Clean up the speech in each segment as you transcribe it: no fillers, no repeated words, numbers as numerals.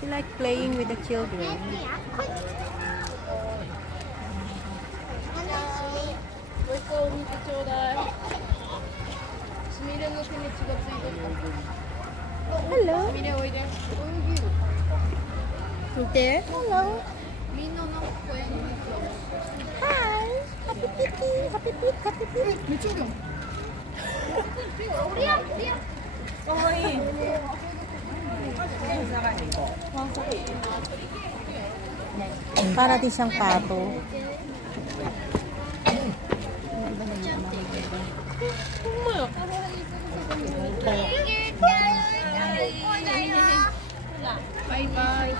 She like playing with the children. Hello. There. Hello. Hi. Happy Pitty. Happy Pit. Happy Pit. Para din siyang pato. Bye bye.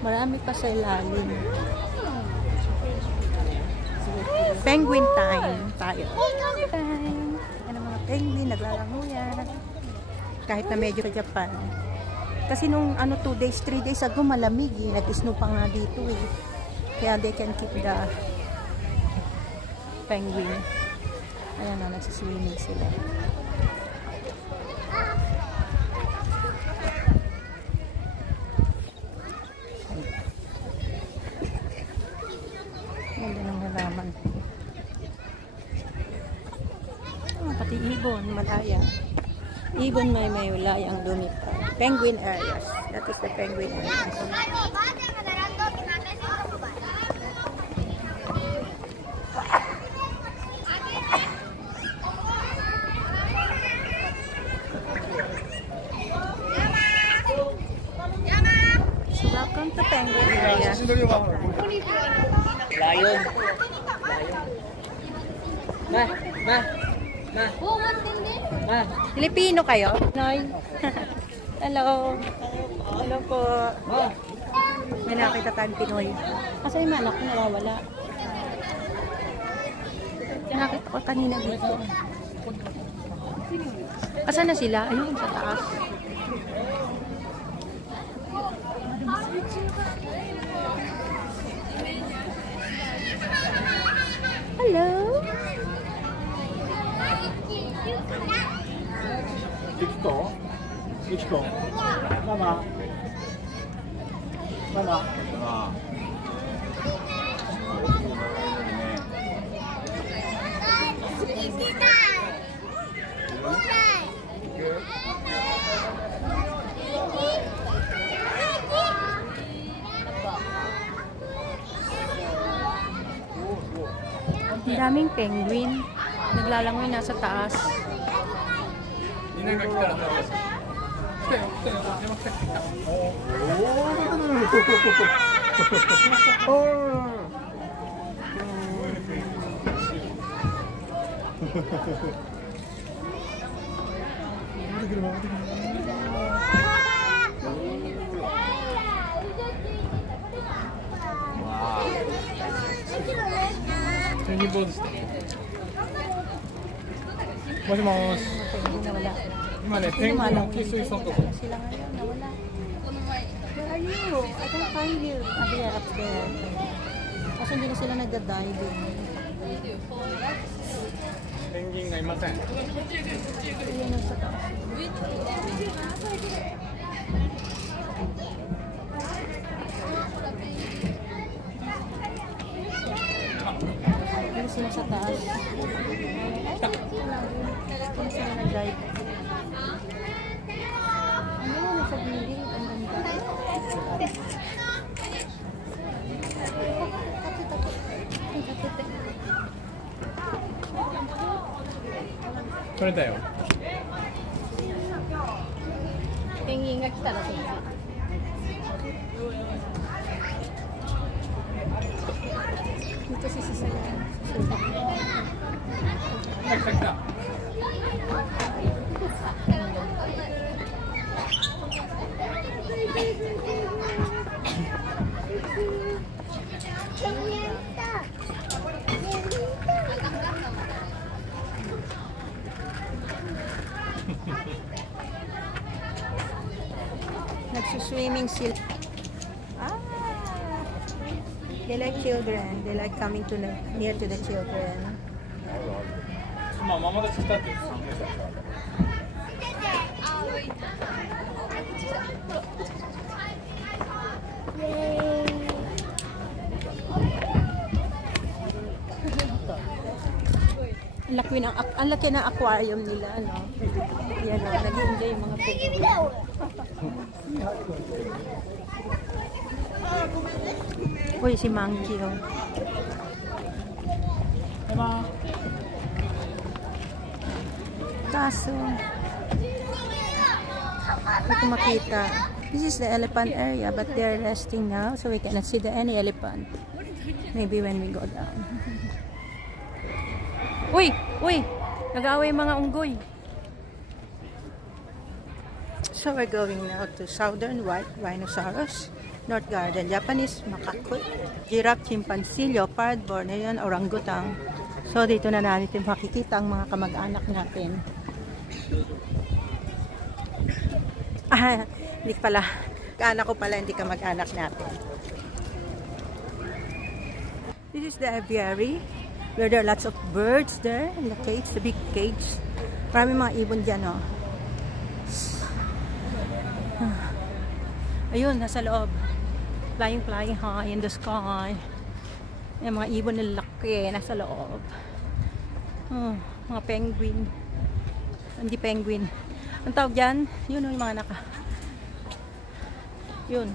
Marami pa sa ilalim. Penguin time tayo. Time. Yan ang mga penguin, naglalanguyan. Kahit na medyo sa Japan. Kasi nung 2 days, 3 days ago malamig eh. Nag-snow pa nga dito eh. Kaya they can keep the penguin. Ayan na, nagsiswimming sila. Ganda ng halaman. Pati ibon, malaya. Ibon may ulayang lumipad. Penguin areas. That is the penguin areas. So welcome to penguin area. Lion. Ma. Filipino kayo? Noy. Hello. Hello po. May nakita tayong Pinoy. Kasi yung anak ko nawawala. Nakita ko kanina dito. Asan na sila? Ayun, sa taas. Hello. Ichiko. Mama. Ang daming penguin. Naglalangoy nasa taas. Where are you? I can't find you. Here, up there. Kasi hindi na sila nagda-diving. Penguinがいません。 Ayun na sa taas. Ayun sila sa taas. Ayun sila nag-dive. Ano na sa gilid? Ang ganda.取れたよ。ペンギンが来たらそっち。Dito si Sisaya.来た。Nagsuswimming sila. They like children. They like coming to near to the children. まあママたち来たって言ってたんで。Ang laki ng aquarium nila, no? Yan, no? Nag-enjoy yung mga penguin. Uy, si Monkey, oh. Kaso, hindi ko makita. This is the elephant area, but they're resting now, so we cannot see any elephant. Maybe when we go down. Uy! Uy! Nag-away mga unggoy. So we're going now to Southern White Rhinoceros, North Garden, Japanese macaque, giraffe, chimpanzee, leopard, Bornean, orangutan. So dito na natin makikita ang mga kamag-anak natin. Ah, hindi pala. Kaanak ko pala, hindi kamag-anak natin. This is the aviary. Where there are lots of birds there in the cage, the big cage. Marami mga ibon dyan, oh. Ayun, nasa loob. Flying high in the sky. Yung mga ibon na laki, nasa loob. Mga penguin. Hindi penguin. Ang tawag dyan, yun yung mga yun.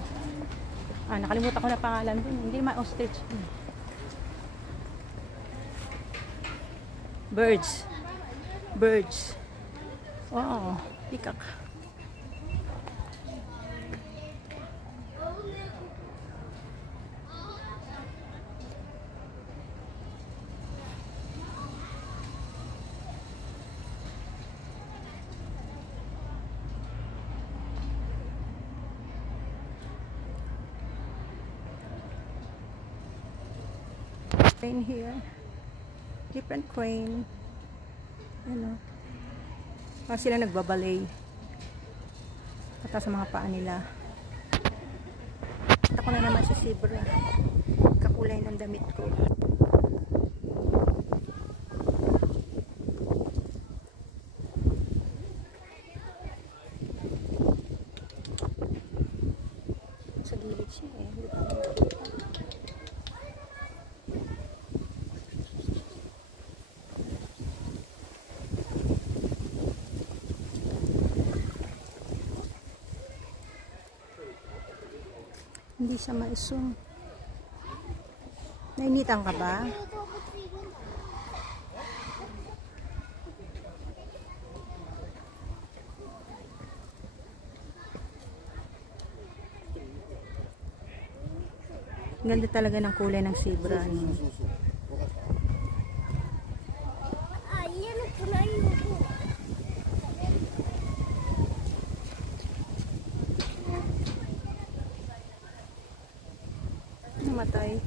Nakalimutan ko na pangalan dun. Hindi naman ostrich. Birds. Wow, peacock. Crane here. Different crane. Ano? Parang sila nagbabalay. Pata sa mga paa nila. Ako na naman si zebra. Kakulay ng damit ko. Sa gilid siya eh. Hindi siya maisong. Nainitan ka ba? Ganda talaga ng kulay ng zebra. Namatay.